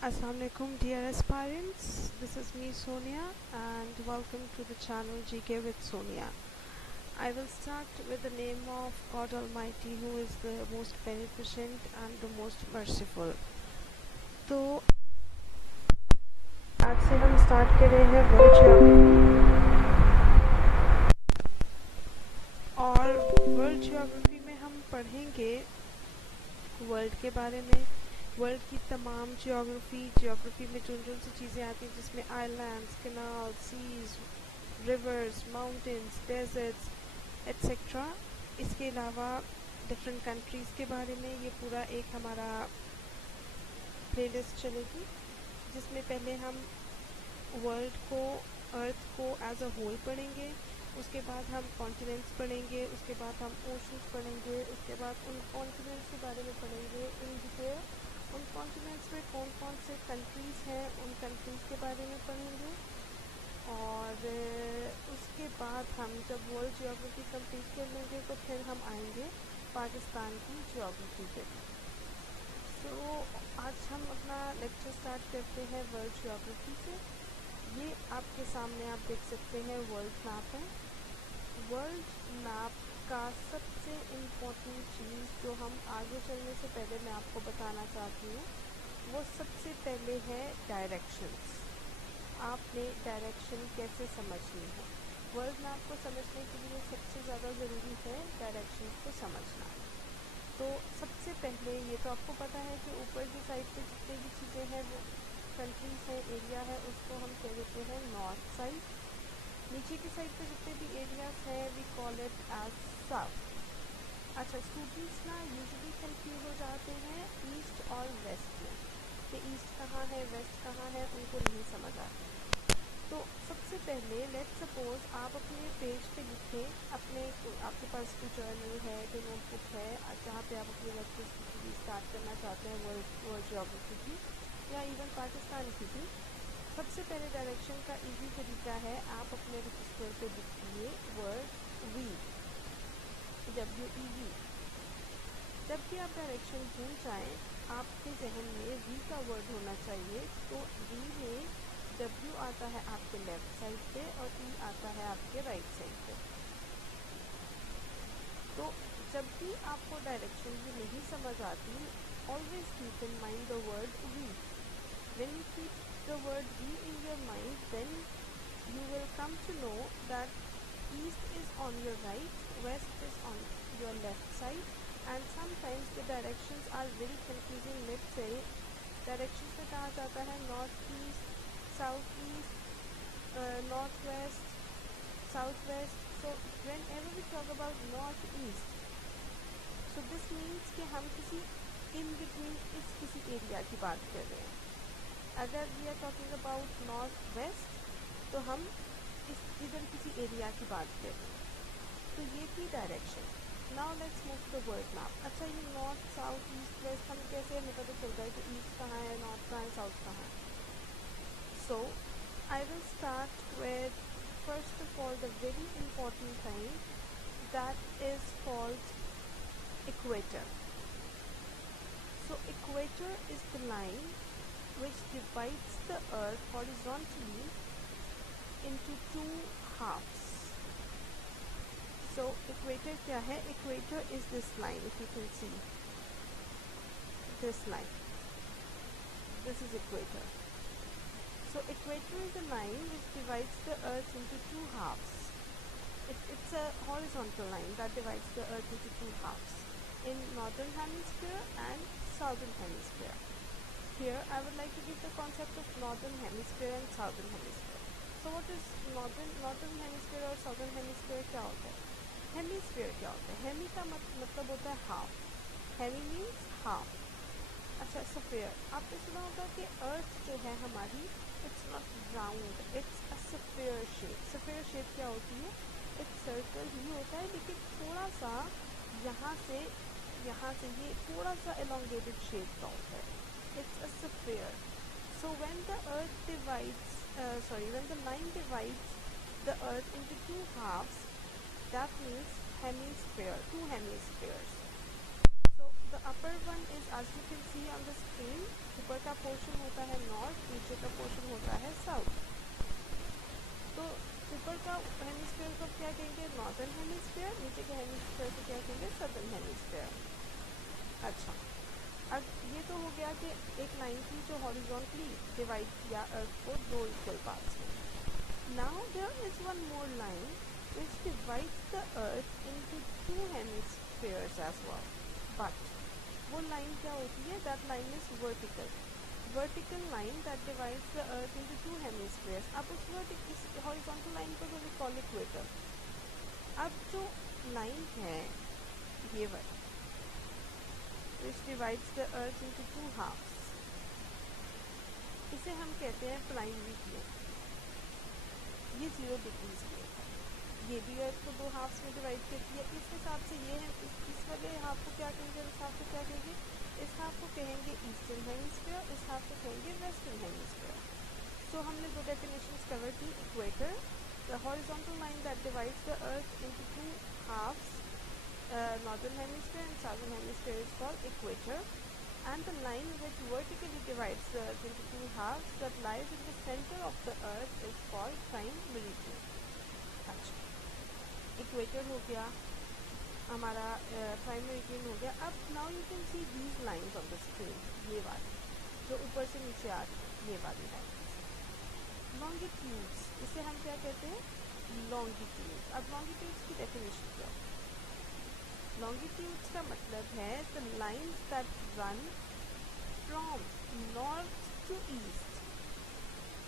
Assalamualaikum dear aspirants, this is me Sonia and welcome to the channel GK with Sonia. I will start with the name of God Almighty who is the most beneficent and the most merciful. तो आज से हम start कर रहे हैं world geography और world geography में हम पढ़ेंगे वर्ल्ड के बारे में, वर्ल्ड की तमाम ज्योग्राफी में जो सी चीज़ें आती हैं जिसमें islands, canal, seas, rivers, mountains, deserts etcetera. इसके अलावा डिफरेंट कंट्रीज़ के बारे में ये पूरा एक हमारा प्लेलिस्ट चलेगी जिसमें पहले हम वर्ल्ड को, अर्थ को एज अ होल पढ़ेंगे, उसके बाद हम कॉन्टिनेंट्स पढ़ेंगे, उसके बाद हम ओशंस पढ़ेंगे, उसके बाद उन कॉन्टिनेंट्स के बारे में पढ़ेंगे इन डिटेल। उन कॉन्टिनेंट्स में कौन कौन से कंट्रीज़ हैं उन कंट्रीज़ के बारे में पढ़ेंगे और उसके बाद हम जब वर्ल्ड ज्योग्राफी कंप्लीट कर लेंगे तो फिर हम आएंगे पाकिस्तान की ज्योग्राफी पे। तो आज हम अपना लेक्चर स्टार्ट करते हैं वर्ल्ड ज्योग्राफी से। ये आपके सामने आप देख सकते हैं वर्ल्ड मैप है। वर्ल्ड मैप का सबसे इम्पोर्टेंट चीज़ जो हम आगे चलने से पहले मैं आपको बताना चाहती हूँ वो सबसे पहले है डायरेक्शंस। आपने डायरेक्शन कैसे समझनी है। वर्ल्ड मैप को समझने के लिए सबसे ज़्यादा ज़रूरी है डायरेक्शंस को समझना। तो सबसे पहले ये तो आपको पता है कि ऊपर की साइड पे जितनी भी चीज़ें हैं वो कंट्रीज़ है, एरिया है, उसको हम कह देते हैं नॉर्थ साइड। नीचे की साइड पे जितने भी एरियाज हैं we call it as south. अच्छा, स्टूडेंट्स ना यूजुअली कंफ्यूज हो जाते हैं ईस्ट और वेस्ट में कि ईस्ट कहाँ है वेस्ट कहाँ है, उनको नहीं समझ आता। तो सबसे पहले लेट्स सपोज आप अपने पेज पे लिखें, अपने आपके पास कोई जर्नल है, कोई नोटबुक है जहाँ पे आप अपने लेक्चर्स की स्टार्ट करना चाहते हैं वर्ल्ड ज्योग्राफी की या इवन पाकिस्तान की भी। सबसे पहले डायरेक्शन का इजी तरीका है, आप अपने रजिस्टर पे लिखिए वर्ड वी, WEV। जब भी आप डायरेक्शन भूल जाएं आपके जहन में वी का वर्ड होना चाहिए। तो वी में W आता है आपके लेफ्ट साइड पे और E आता है आपके राइट साइड पे। तो जब भी आपको डायरेक्शन भी नहीं समझ आती, always keep in mind the word we. When you keep the word we in your mind, then you will come to know that east is on your right, west is on your left side, and sometimes the directions are very confusing. Let's say directions में कहा जाता है north east, south east, north west, south west. So whenever we talk about north east, so this means कि हम किसी in between इस किसी area की बात कर रहे हैं। अगर we are talking about north west तो हम इस इधर किसी एरिया की बात कर रहे हैं। तो ये थी direction. Now let's move to the world map. अच्छा, ये नॉर्थ साउथ ईस्ट वेस्ट हम कैसे हमें पता चलता है कि ईस्ट कहाँ है, नॉर्थ कहाँ है, साउथ कहाँ है। So I will start with first of all the very important thing that is called equator. So equator is the line which divides the earth horizontally into two halves. So equator क्या है? Equator is this line, if you can see this line. This is equator. So equator is a line which divides the earth into two halves. It's a horizontal line that divides the earth into two halves in northern hemisphere and southern hemisphere. Here I would like to give the concept of northern hemisphere and southern hemisphere. So what is northern hemisphere और southern hemisphere क्या होता है? Hemisphere क्या होता है? Hemi का मतलब होता है half. Hemi means half. अच्छा, sphere आपने सुना होगा कि अर्थ जो है हमारी it's not round, it's a sphere shape. Sphere shape क्या होती है? एक सर्कल ही होता है लेकिन थोड़ा सा यहाँ से ये थोड़ा सा elongated shape का होता है। It's a sphere. So when the line divides the earth into two halves, that means hemisphere, two hemispheres. So the upper one is as you can see on the screen, ऊपर का portion होता है north, नीचे का portion होता है south. तो ऊपर का हेमिस्फीयर को क्या कहेंगे, नॉर्दर्न हेमिस्फीयर, नीचे के हेमिस्फीयर को क्या कहेंगे, सदर्न हेमिस्फीयर। अच्छा, अब ये तो हो गया कि एक लाइन की जो हॉरिजॉन्टली डिवाइड किया अर्थ को दो इक्वल पार्ट्स में। Now there is one more line which divides the earth into two hemispheres as well, but वो लाइन क्या होती है, that line is vertical line that divides the earth into two hemispheres। अब इस horizontal line को we call equator। अब जो line है ये वाली which divides the earth into two halves, इसे हम कहते हैं प्राइमरी प्लेन। ये 0 डिग्रीज की है, ये भी अर्थ को दो हाफ्स में डिवाइड करती है। इस हिसाब से ये है, इस वाले हाफ को क्या कहेंगे, इस हाफ को क्या कहेंगे, इस हाफ को कहेंगे ईस्टर्न हेमिस्फीयर, इस हाफ को कहेंगे वेस्टर्न हेमिस्फीयर। सो हमने दो डेफिनेशंस कवर की, equator, the horizontal line that divides the earth into two halves, northern hemisphere and southern hemisphere is called equator, and the line which vertically divides the earth into two halves that lies in the center of the earth is called prime meridian। अच्छा, equator हो गया हमारा, prime meridian हो गया। अब now you can see these lines on the screen, ये वाली जो ऊपर से नीचे आ रही है, ये वाली लाइन लॉन्गिट्यूड्स, इसे हम क्या कहते हैं, लॉन्गिट्यूड। अब लॉन्गिट्यूड्स की डेफिनेशन क्या है, लॉन्गिट्यूड्स का मतलब है the lines that run from north to east,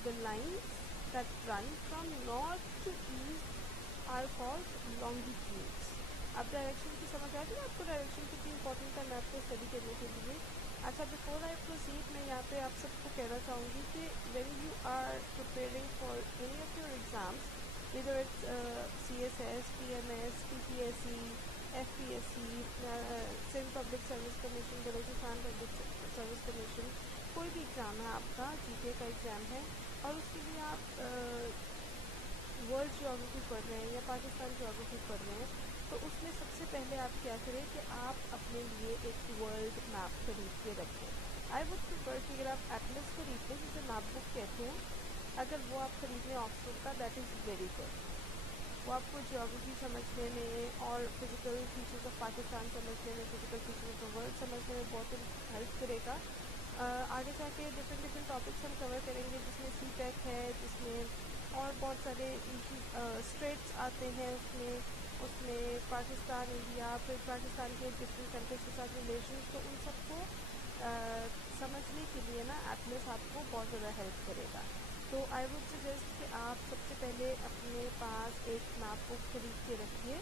the lines that run from north to east are called longitudes. अब डायरेक्शन की समझ आती है आपको, डायरेक्शन कितनी इंपॉर्टेंट है मैप को स्टडी करने के लिए। अच्छा, बिफोर आई प्रोसीड मैं यहाँ पे आप सबको कहना चाहूँगी कि when you are preparing for any of your exams, whether it's CSS, PMS, PPSC, FPSC, Sindh public service commission, Balochistan public service commission, कोई भी एग्ज़ाम है आपका, जीके का एग्ज़ाम है और उसके लिए आप वर्ल्ड ज्योग्राफी पढ़ रहे हैं या पाकिस्तान ज्योग्राफी पढ़ रहे हैं, तो उसमें सबसे पहले आप क्या करें कि आप अपने लिए एक वर्ल्ड मैप खरीद के रखें। आई वुड प्रिफर कि अगर आप एटलस खरीद लें, जिसे मैप बुक कहते हैं, अगर वो आप खरीद लें ऑक्सफोर्ड का, दैट इज़ वेरी गुड। वो आपको ज्योग्राफी समझने में और फिजिकल फीचर्स ऑफ पाकिस्तान समझने में, physical features of the world समझने में बहुत हेल्प करेगा। आगे जाके डिफरेंट टॉपिक्स हम कवर करेंगे, जिसमें सी पैक है, जिसमें और बहुत सारे इशूज, स्ट्रेट्स आते हैं उसमें पाकिस्तान, इंडिया, फिर पाकिस्तान के डिफरेंट कंट्रीज के साथ रिलेशन, तो उन सबको समझने के लिए ना एटलस आपको बहुत ज़्यादा हेल्प करेगा। तो आई वुड सजेस्ट कि आप सबसे पहले अपने पास एक मैप बुक खरीद के रखिए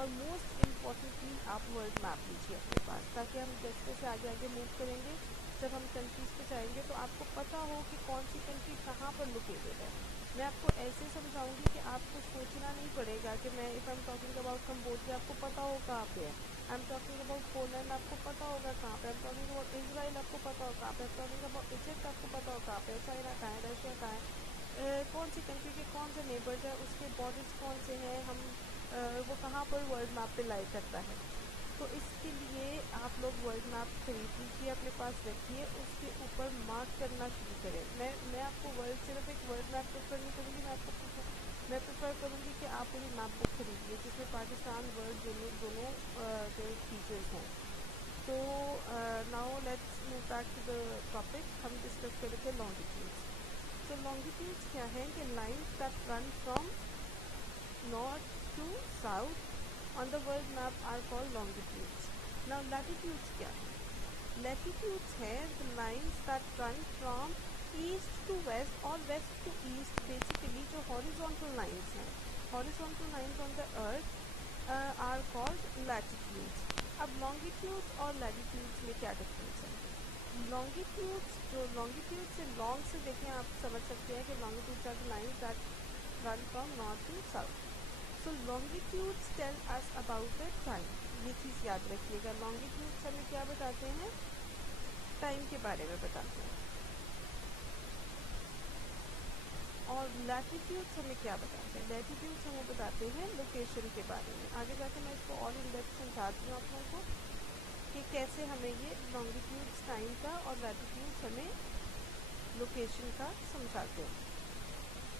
और मोस्ट इम्पॉर्टेंटली आप वर्ल्ड मैप लीजिए अपने पास, ताकि हम जैसे जैसे आगे मूव करेंगे, जब हम कंट्रीज़ पे जाएंगे तो आपको पता हो कि कौन सी कंट्री कहाँ पर लोकेटेड है। मैं आपको ऐसे समझाऊंगी कि आपको सोचना नहीं पड़ेगा कि मैं if I am talking about Cambodia, आपको पता हो कहाँ पे है, I am talking about Poland, आपको पता होगा कहाँ पे, I am talking about Israel, आपको पता हो कहाँ पे, I am talking about Egypt, आपको पता हो कहाँ पे, चाइना कहाँ है, रशिया कहाँ है, कौन सी कंट्री के कौन से नेबर्स हैं, उसके बॉर्डर्स कौन से हैं, हम वो कहाँ पर वर्ल्ड मैप पे लाई करता है। तो इसके लिए आप लोग वर्ल्ड मैप खरीद लीजिए, अपने पास रखिए, उसके ऊपर मार्क करना शुरू करें। मैं आपको सिर्फ एक वर्ल्ड मैप प्रेफर नहीं करूँगी, मैं प्रेफर करूँगी कि आप पूरी मैप बुक खरीदिए जिसमें पाकिस्तान वर्ल्ड दोनों के फीचर्स हैं। तो now let's move back to the topic, हम डिस्कस करेंगे लॉन्गिट्यूड्स। तो लॉन्गिट्यूड्स क्या है कि lines that run from north to south on the world map are called longitudes. Now latitudes क्या है? Latitudes है the lines that run from east to west or west to east, basically जो horizontal lines हैं, horizontal lines on the earth are called latitudes. अब longitudes और latitudes में क्या difference है? Longitudes, जो longitude से long से देखें आप समझ सकते हैं कि longitudes are the lines that run from north to south. So longitudes tell us about the time, ये चीज़ याद रखिएगा। longitudes हमें क्या बताते हैं? टाइम के बारे में बताते हैं। और latitudes हमें क्या बताते हैं? latitudes हमें बताते हैं लोकेशन के बारे में। आगे जाके मैं इसको और इन डेप्थ समझाती हूँ आप लोगों को। कि कैसे हमें ये लॉन्गिट्यूड्स टाइम का और लैटिट्यूड्स हमें लोकेशन का समझाते हैं।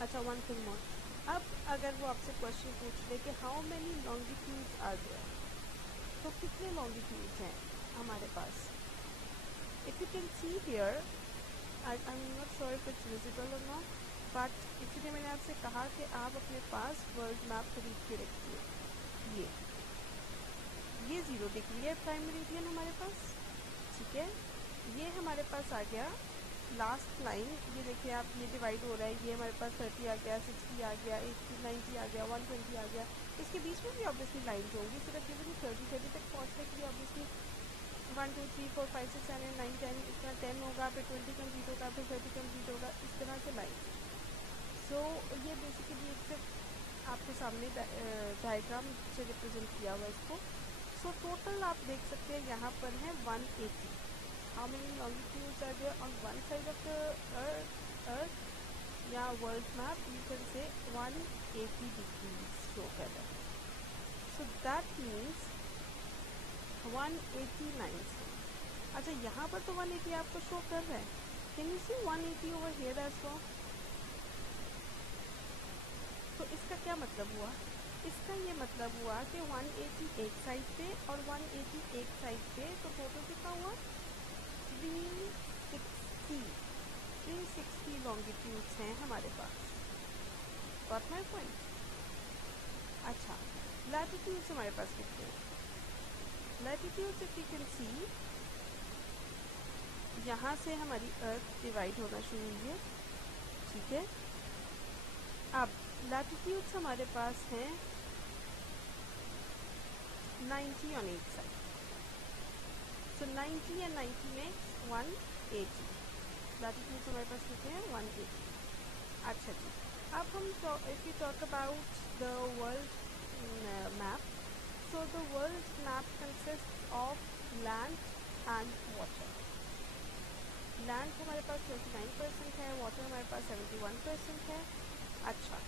अच्छा, वन थिंग मोर, अब अगर वो आपसे क्वेश्चन पूछ ले कि how many longitudes are there, तो कितने लॉन्गिट्यूड्स हैं हमारे पास। If you can see here, I am not sure if it's visible और नॉट, बट इसीलिए मैंने आपसे कहा कि आप अपने पास वर्ल्ड मैप खरीद के रखिए। ये 0 डिग्री है प्राइम मेरिडियन हमारे पास, ठीक है। ये हमारे पास आ गया लास्ट लाइन, ये देखिए आप, ये डिवाइड हो रहा है, ये हमारे पास 30 आ गया, 60 आ गया, 80 90 आ गया, 120 आ गया। इसके बीच में भी ऑब्वियसली लाइन्स होंगी, सिर्फ ये भी 30 तक पहुँचने के लिए ऑब्वियसली 1 2 3 4 5 6 7 8 9 10, इस तरह 10 होगा, फिर 20 कंप्लीट होगा, फिर 30 कंप्लीट होगा, इस तरह से लाइन। सो ये बेसिकली एक सिर्फ आपके सामने डायग्राम से रिप्रेजेंट किया हुआ है इसको। सो टोटल आप देख सकते हैं यहाँ पर है 180। How many longitudes are there on one side of the earth या world map, you can say 180 degrees show कर रहा है। So that means 180 lines. अच्छा, यहाँ पर तो 180 आपको शो कर रहा है, can you see 180 over here as well. तो इसका क्या मतलब हुआ, इसका ये मतलब हुआ कि 180 एक साइड पे और 180 एक साइड पे, तो टोटल कितना हुआ 360 लॉन्गिट्यूड्स हैं हमारे पास। Got my point. अच्छा, लैटिट्यूड्स हमारे पास कितने हैं। Latitudes if you can see, यहाँ से हमारी अर्थ डिवाइड होना शुरू हुई है, ठीक है। अब लैटिट्यूड्स हमारे पास हैं 90 ऑन एक साइड, सो 90 एंड 90 में 180। लैटिट्यूड्स हमारे पास कितने हैं 180। अच्छा जी, अब हम if you talk about the world map, so the world map consist of land and water. Land हमारे पास 29% है, वाटर हमारे पास 71% है। अच्छा,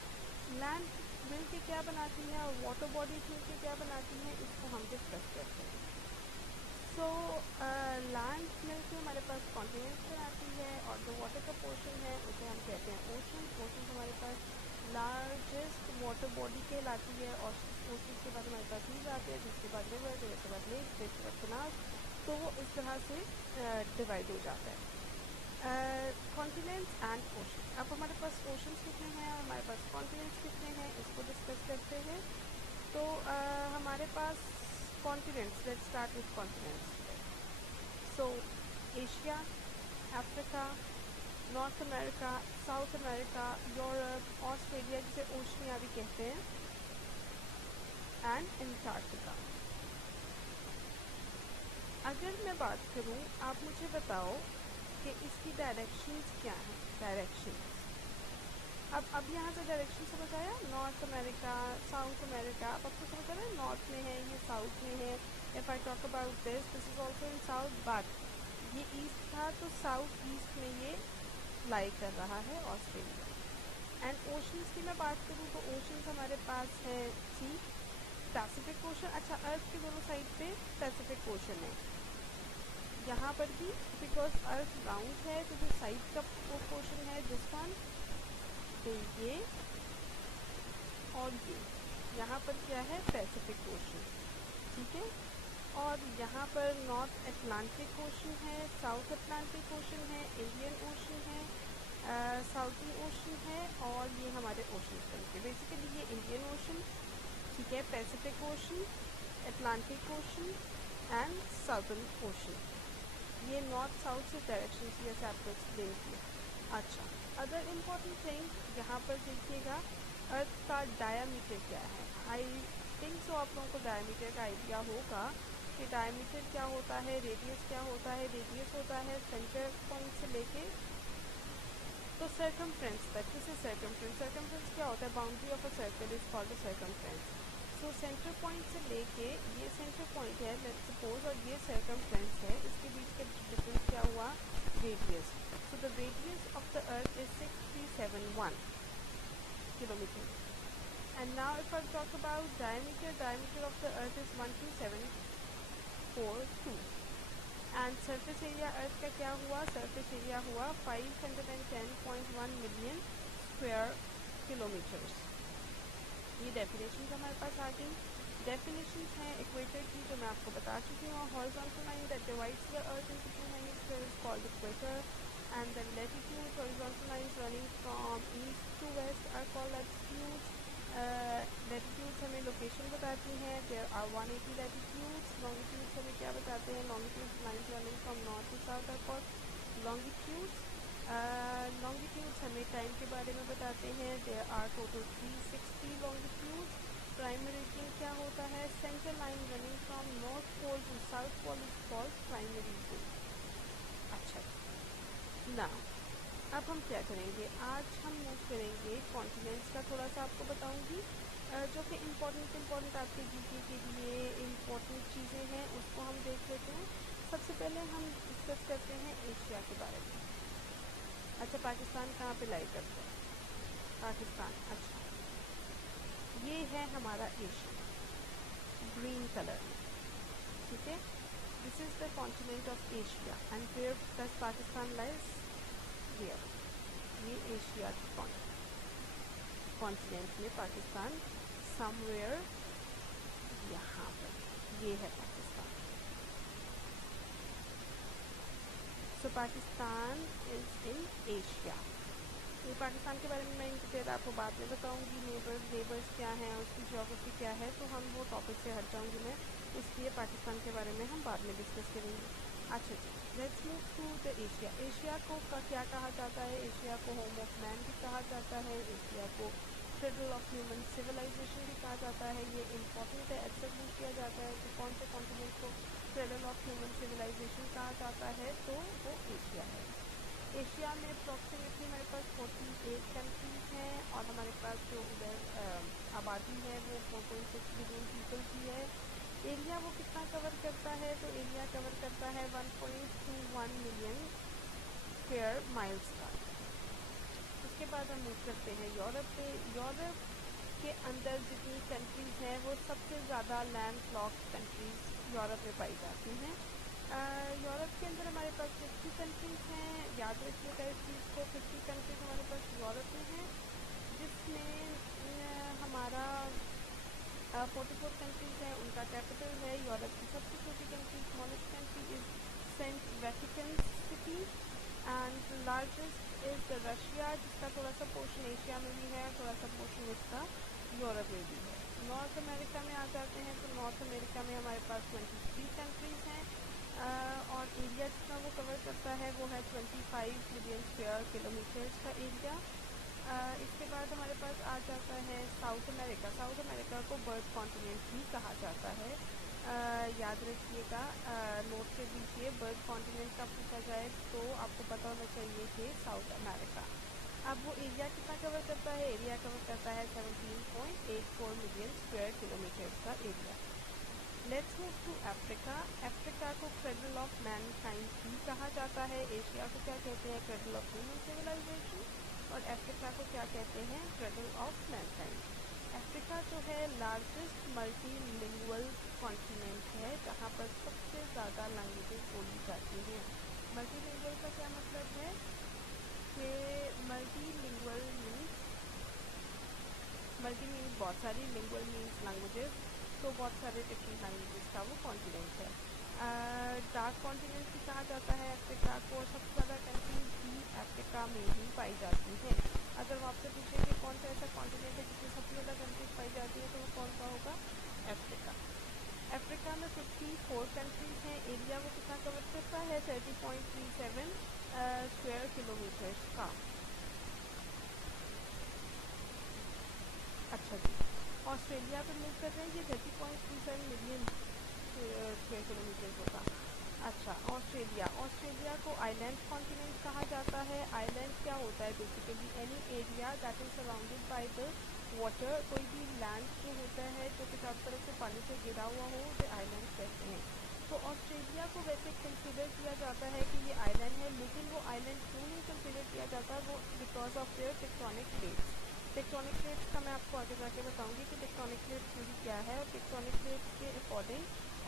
लैंड मिल के क्या बनाती है और वाटर बॉडीज मिल के क्या बनाती हैं, इसको हम डिस्कस करते हैं। सो लैंड मिल के हमारे पास कॉन्टिनेंट्स बनाती है और जो वाटर का पोर्शन है उसे हम कहते हैं ओशन। ओशन हमारे पास लार्जेस्ट वाटर बॉडी कहलाती है और ओशन के बाद हमारे पास सीज आते हैं, जिसके बाद रिवर, रिवर के बाद लेक, लेक के बाद कैनाल, तो वो इस तरह से डिवाइड हो जाता है। Continents and ocean. अब हमारे पास ओशंस कितने हैं और हमारे पास कॉन्टिनेंट्स कितने हैं, इसको डिस्कस करते हैं। तो हमारे पास continents, let's start with continents. So Asia, Africa, North America, South America, Europe, Australia जिसे ओशनिया भी कहते हैं, एंड अंटार्कटिका। अगर मैं बात करूं, आप मुझे बताओ कि इसकी डायरेक्शंस क्या हैं। डायरेक्शंस, अब यहाँ से डायरेक्शन समझ आया, नॉर्थ अमेरिका, साउथ अमेरिका, अब आपको समझ आ रहा है नॉर्थ में है, ये साउथ में है। If I talk about this is also in south, but ये ईस्ट था तो साउथ ईस्ट में ये लाई कर रहा है ऑस्ट्रेलिया। एंड ओशंस की मैं बात करूँ तो ओशंस हमारे पास है सी, पैसिफिक ओशन। अच्छा, अर्थ के दोनों साइड पे पैसिफिक ओशन है, यहाँ पर भी बिकॉज अर्थ राउंड है तो जो साइड का वो पोर्शन है दिस वन, तो ये और ये यहाँ पर क्या है पैसिफिक ओशन, ठीक है। और यहाँ पर नॉर्थ अटलांटिक ओशन है, साउथ अटलांटिक ओशन है, इंडियन ओशन है, साउथी ओशन है, और ये हमारे ओशन बनते हैं। बेसिकली ये इंडियन ओशन, ठीक है, Pacific ocean, Atlantic ocean and southern ocean. ये नॉर्थ साउथ से डायरेक्शन जैसे आपको एक्सप्लेन किया। अच्छा, अदर इम्पॉर्टेंट थिंग यहाँ पर देखिएगा, अर्थ का डायामीटर क्या है। आई थिंक सो आप लोगों को डायामीटर का आइडिया होगा कि डायामीटर क्या होता है, रेडियस क्या होता है। रेडियस होता है सेंटर पॉइंट से लेके तो सर्कमफ्रेंस तक। This is circumference. सर्कमफ्रेंस क्या होता है, boundary of a circle is called a circumference. So centre point से लेके ये सेंटर पॉइंट है लेट्स सपोज, और ये सर्कमफ्रेंस है, इसके बीच का डिफरेंस क्या हुआ, radius. So the radius of the earth is 6371 kilometre. And now if I talk about diameter, diameter of the earth is 127 5.42 and surface area earth का क्या हुआ, सरफेस एरिया हुआ 510.1 मिलियन स्क्वायर किलोमीटर्स। ये definition हमारे पास आ गई। Definition है equator की जो मैं आपको बता चुकी हूँ, horizontal line that divides the earth into two hemispheres is called equator and the latitude horizontal lines running from east to west are called latitudes. Latitudes हमें लोकेशन बताती हैं, देयर आर 180 लैटिट्यूड्स। लॉन्गिट्यूड्स हमें क्या बताते हैं, longitudes lines running from north to south are called longitudes. Longitudes हमें time के बारे में बताते हैं, there are total 360 longitudes. Prime meridian क्या होता है, central line running from north pole to south pole is called prime meridian. अच्छा ना, अब हम क्या करेंगे, आज हम मूव करेंगे कॉन्टिनेंट्स का, थोड़ा सा आपको बताऊंगी जो कि इम्पोर्टेंट आपके जीके के लिए इम्पोर्टेंट चीज़ें हैं, उसको हम देख लेते हैं। सबसे पहले हम डिस्कस करते हैं एशिया के बारे में। अच्छा, पाकिस्तान कहाँ पे लाई करता है, पाकिस्तान, अच्छा ये है हमारा एशिया ग्रीन कलर में, ठीक है। This is the continent of Asia and where does Pakistan lies, here, ये एशिया की कॉन्टिनेंट में पाकिस्तान समवेयर यहाँ पर, ये है Pakistan. So Pakistan is in Asia. ये पाकिस्तान के बारे में मैं डिटेल आपको बाद में बताऊंगी, नेबर्स क्या हैं, उसकी ज्योग्राफी क्या है, तो हम वो टॉपिक से हट जाऊंगी मैं, इसलिए पाकिस्तान के बारे में हम बाद में डिस्कस करेंगे। अच्छा जी, let's move to the Asia. Asia को क्या कहा जाता है, एशिया को होम ऑफ मैन भी कहा जाता है, एशिया को क्रेडल ऑफ ह्यूमन सिविलाइजेशन भी कहा जाता है। ये इम्पोर्टेंट है, अक्सर पूछ किया जाता है कि कौन से कॉन्टिनेंट को क्रेडल ऑफ ह्यूमन सिविलाइजेशन कहा जाता है, तो वो एशिया है। एशिया में अप्रॉक्सीमेटली हमारे पास 48 कंट्रीज हैं और हमारे पास जो उधर आबादी है वो 4.6 बिलियन पीपल की है। एरिया वो कितना कवर करता है, तो एरिया कवर करता है 1.21 मिलियन स्क्वायर माइल्स का। उसके बाद हम मूव करते हैं यूरोप पे। यूरोप के अंदर जितनी कंट्रीज़ हैं वो सबसे ज़्यादा लैंड लॉक्ड कंट्रीज़ यूरोप में पाई जाती हैं। यूरोप के अंदर हमारे पास 50 कंट्रीज़ हैं, याद रखिएगा इस चीज़ को, 50 कंट्रीज हमारे पास यूरोप में हैं, जिसमें हमारा 44 कंट्रीज़ हैं, उनका कैपिटल है। यूरोप की सबसे छोटी country, smallest country is saint Vatican City and largest is Russia, जिसका थोड़ा सा पोर्शन एशिया में भी है, थोड़ा सा पोर्शन इसका यूरोप में भी है। नॉर्थ अमेरिका में आ जाते हैं, तो नॉर्थ अमेरिका में हमारे पास 23 कंट्रीज़ हैं और एरिया जितना वो कवर करता है वो है 25 मिलियन स्क्वायर किलोमीटर्स का एरिया। इसके बाद हमारे पास आ जाता है साउथ अमेरिका। साउथ अमेरिका को बर्ड कॉन्टिनेंट भी कहा जाता है, याद रखिएगा, नोट से दीजिए, बर्ड कॉन्टिनेंट का पूछा जाए तो आपको पता होना चाहिए कि साउथ अमेरिका। अब वो एरिया कितना कवर करता है, एरिया कवर करता है 17.84 मिलियन स्क्वायर किलोमीटर्स का area. Let's move to Africa. Africa को क्रेडल ऑफ मैनकाइंड भी कहा जाता है। एशिया को क्या कहते हैं, क्रेडल ऑफ ह्यूमन सिविलाइजेशन, और अफ्रीका को क्या कहते हैं, क्रेडल ऑफ मैनकाइंड। अफ्रीका जो है लार्जेस्ट मल्टीलिंगुअल कॉन्टिनेंट है, जहाँ पर सबसे ज़्यादा लैंग्वेजेस बोली जाती हैं। मल्टीलिंगुअल का क्या मतलब है कि मल्टीलिंगुअल मीन्स बहुत सारी, लिंगुअल मीन्स लैंग्वेजेस, तो बहुत सारे डिफरेंट लैंग्वेजेस का वो कॉन्टिनेंट है। डार्क कॉन्टिनेंट भी कहा जाता है अफ्रीका को, सबसे ज़्यादा कंट्रीज भी अफ्रीका में ही पाई जाती हैं। अगर वो आपसे पूछे कि कौन सा ऐसा कॉन्टिनेंट है जिसमें सबसे ज़्यादा कंट्रीज पाई जाती है, तो वो कौन सा होगा, अफ्रीका। अफ्रीका में 54 कंट्रीज हैं। एरिया वो कितना कवर करता है, 30.37 स्क्वायर किलोमीटर्स का। अच्छा जी, ऑस्ट्रेलिया पर मूव कर रहे हैं, ये 30.37 मिलियन स्क्वायर किलोमीटर होगा। अच्छा, ऑस्ट्रेलिया को आइलैंड कॉन्टिनेंट कहा जाता है। आइलैंड क्या होता है, basically any area that is surrounded by the water, कोई भी लैंड जो होता है जो कि चारों तरफ से पानी से घिरा हुआ हो, उसे आइलैंड कहते हैं। तो ऑस्ट्रेलिया को वैसे कंसिडर किया जाता है कि ये आइलैंड है, लेकिन वो आइलैंड क्यों नहीं कंसिडर किया जाता, वो because of their tectonic plates. Tectonic plates का मैं आपको आगे जाके बताऊंगी कि टेक्टोनिक प्लेट्स थ्योरी क्या है, और टेक्टोनिक प्लेट्स के अकॉर्डिंग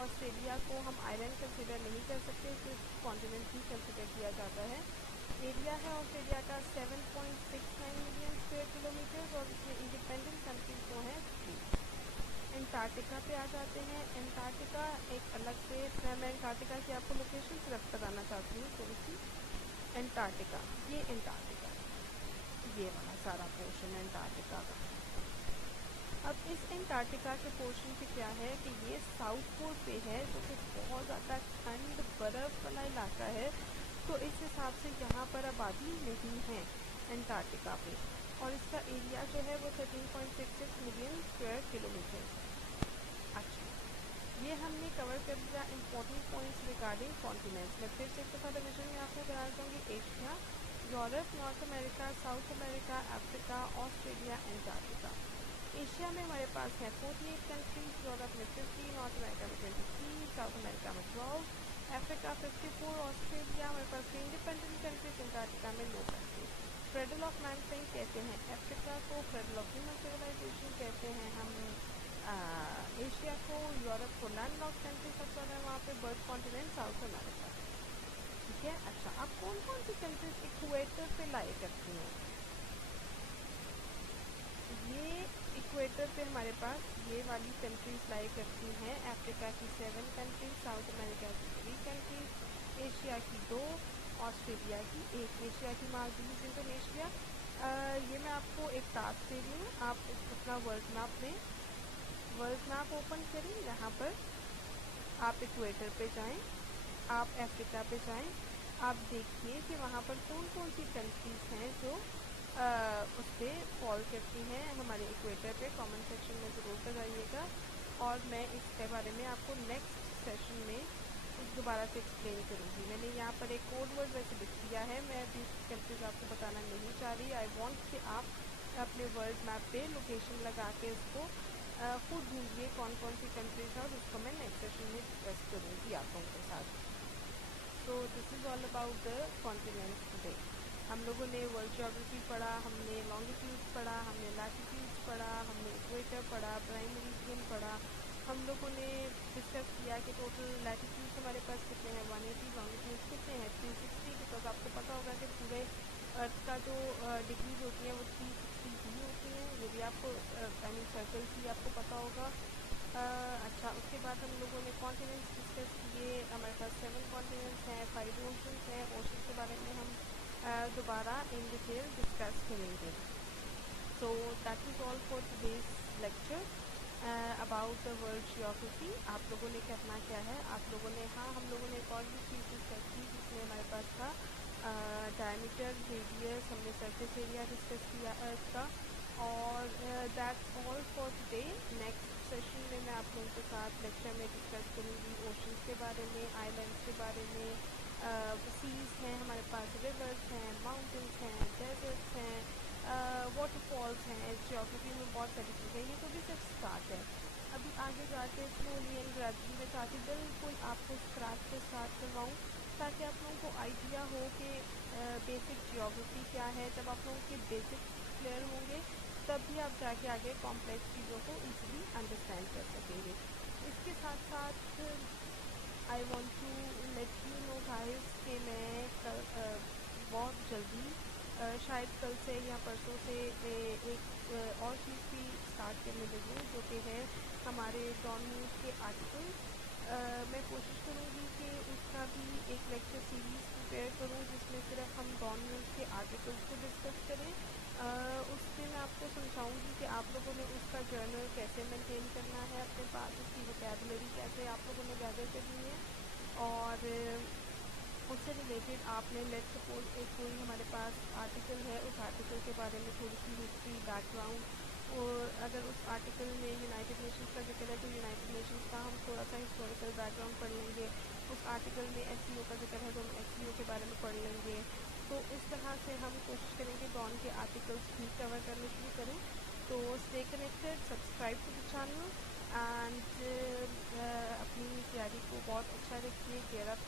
ऑस्ट्रेलिया को हम आइलैंड कंसिडर नहीं कर सकते, सिर्फ कॉन्टिनेंट ही कंसिडर किया जाता है। एरिया है ऑस्ट्रेलिया का 7.69 मिलियन स्क्वायर किलोमीटर और इसमें इंडिपेंडेंट कंट्रीज जो हैं 3। एंटार्क्टिका पे आ जाते हैं। एंटार्क्टिका एक अलग से, मैं एंटार्क्टिका की आपको लोकेशन सिर्फ बताना चाहती हूँ थोड़ी सी। एंटार्क्टिका, ये एंटार्क्टिका, ये वाला सारा पोर्शन है एंटार्क्टिका का। अब इस एंटार्क्टिका के पोर्शन पे क्या है कि ये साउथ पोल पे है, जो कि बहुत ज़्यादा ठंड बर्फ़ वाला इलाका है, तो इस हिसाब से यहाँ पर आबादी नहीं है एंटार्क्टिका पे। और इसका एरिया जो है वो 13.66 मिलियन स्क्वायर किलोमीटर। अच्छा, ये हमने कवर कर दिया इम्पोर्टेंट पॉइंट्स रिगार्डिंग कॉन्टिनेंट्स। मैं फिर से एक दफ़ा डिवीजन में आपको बता दूँगी। Asia, Europe, north America, South America, Africa, Australia, Antarctica. Asia में हमारे पास है 48 कंट्रीज, यूरोप में 50, नॉर्थ अमेरिका में 23, साउथ अमेरिका में 12, अफ्रीका 54, ऑस्ट्रेलिया हमारे पास इंडिपेंडेंट कंट्रीज, एंटार्क्टिका में no countries. Cradle of mankind कहते हैं अफ्रीका को, क्रेडल ऑफ ह्यूमन सिविलाइजेशन कहते हैं हम एशिया को, यूरोप को लैंडलॉक्ड कंट्री सबसे ज़्यादा वहाँ पे, बर्थ कॉन्टिनेंट साउथ अमेरिका। ठीक है। अच्छा, अब कौन कौन सी कंट्रीज इक्वेटर पे लाई करती हैं? ये इक्वेटर पे हमारे पास ये वाली कंट्रीज लाई करती हैं। अफ्रीका की 7 कंट्रीज, साउथ अमेरिका की 3 कंट्रीज, एशिया की 2, ऑस्ट्रेलिया की 1। एशिया की मालदीव्स, इंडोनेशिया। ये मैं आपको एक टास्क दे रही हूँ, आप अपना वर्ल्ड मैप लें, वर्ल्ड मैप ओपन करें, यहाँ पर आप इक्वेटर पे जाएं, आप अफ्रीका पे जाएं, आप देखिए कि वहाँ पर कौन कौन सी कंट्रीज़ हैं जो उस पर फॉल करती हैं हमारे इक्वेटर पे। कमेंट सेक्शन में ज़रूर बताइएगा और मैं इसके बारे में आपको नेक्स्ट सेशन में दोबारा से एक्सप्लेन करूँगी। मैंने यहाँ पर एक कोड वर्ड वैसे लिख दिया है, मैं अभी कंट्रीज आपको बताना नहीं चाह रही। आई वांट कि आप अपने वर्ल्ड मैप पे लोकेशन लगा के इसको खुद ढूंढिए कौन कौन सी कंट्रीज है, और उसको मैं नेक्स्ट सेशन में डिस्कस करूँगी आप लोगों के साथ। So this is all about the continents today. हम लोगों ने वर्ल्ड ज्योग्राफी पढ़ा, हमने लॉन्गिट्यूड्स पढ़ा, हमने लैटिट्यूड्स पढ़ा, हमने इक्वेटर पढ़ा, प्राइम मेरिडियन पढ़ा। हम लोगों ने डिस्कस किया कि टोटल लैटिट्यूड्स हमारे पास कितने हैं 180, लॉन्गिट्यूड्स कितने हैं 360, बिकॉज आपको पता होगा कि पूरे अर्थ का जो डिग्रीज होती हैं वो 360 ही होती हैं, वो भी आपको आई मीन सर्कल की आपको पता होगा। अच्छा, उसके बाद हम लोगों ने कॉन्टिनेंट्स डिस्कस किए। हमारे पास 7 कॉन्टिनेंट्स हैं, 5 ओशंस हैं। ओशंस के बारे में हम दोबारा इन डिटेल डिस्कस करेंगे। So that is all for today's lecture about the world geography. आप लोगों ने करना क्या है, आप लोगों ने, हाँ, हम लोगों ने एक और भी चीज़ डिस्कस की जिसमें हमारे पास था डायमीटर, रेडियस, हमने सरफेस एरिया डिस्कस किया इसका। और that's all for today. Next session में मैं आप लोगों के साथ लेक्चर में डिस्कस करूँगी ओशंस के बारे में, आइलैंड्स के बारे में, सीज़ हैं हमारे पास, रिवर्स हैं, माउंटेन्स हैं, डेजर्ट्स हैं, वाटरफॉल्स हैं। जियोग्राफी में बहुत सारी चीज़ें, ये तो भी सिर्फ स्टार्ट है। अभी आगे जाके स्लोली एंड ग्रेजुअली मैं चाहती बिल्कुल आपको स्क्रैच से स्टार्ट करवाऊँ, ताकि आप लोगों को आइडिया हो कि बेसिक जियोग्राफी क्या है। जब आप लोगों के बेसिक्स क्लियर होंगे तब भी आप जाके आगे कॉम्प्लेक्स चीज़ों को ईज़िली अंडरस्टैंड कर सकेंगे। इसके साथ साथ I want to let you know guys कि मैं कल बहुत जल्दी शायद कल से या परसों से एक और चीज़ भी स्टार्ट करने लगी हूँ, जो कि है हमारे डॉन न्यूज़ के आर्टिकल्स। मैं कोशिश करूँगी कि उसका भी एक लेक्चर सीरीज़ प्रिपेयर करूँ जिसमें सिर्फ हम डॉन न्यूज़ के आर्टिकल्स को डिस्कस करें। उसमें मैं आपको समझाऊँगी कि आप लोगों ने उसका जर्नल कैसे मेंटेन करना है अपने पास, उसकी वोकैबुलरी कैसे आप लोगों ने गैदर करनी है, और उससे रिलेटेड आपने लेट सपोज एक कोई हमारे पास आर्टिकल है, उस आर्टिकल के बारे में थोड़ी सी हिस्ट्री, बैकग्राउंड, और अगर उस आर्टिकल में यूनाइटेड नेशंस का जिक्र है तो यूनाइटेड नेशंस का हम थोड़ा सा हिस्टोरिकल बैकग्राउंड पढ़ लेंगे। उस आर्टिकल में SEO का जिक्र है तो हम SEO के बारे में पढ़ लेंगे। तो इस तरह से हम कोशिश करेंगे डॉन के आर्टिकल्स भी कवर करने शुरू करें। तो stay connected, subscribe to the channel and अपनी तैयारी को बहुत अच्छा रखिए, केयर अप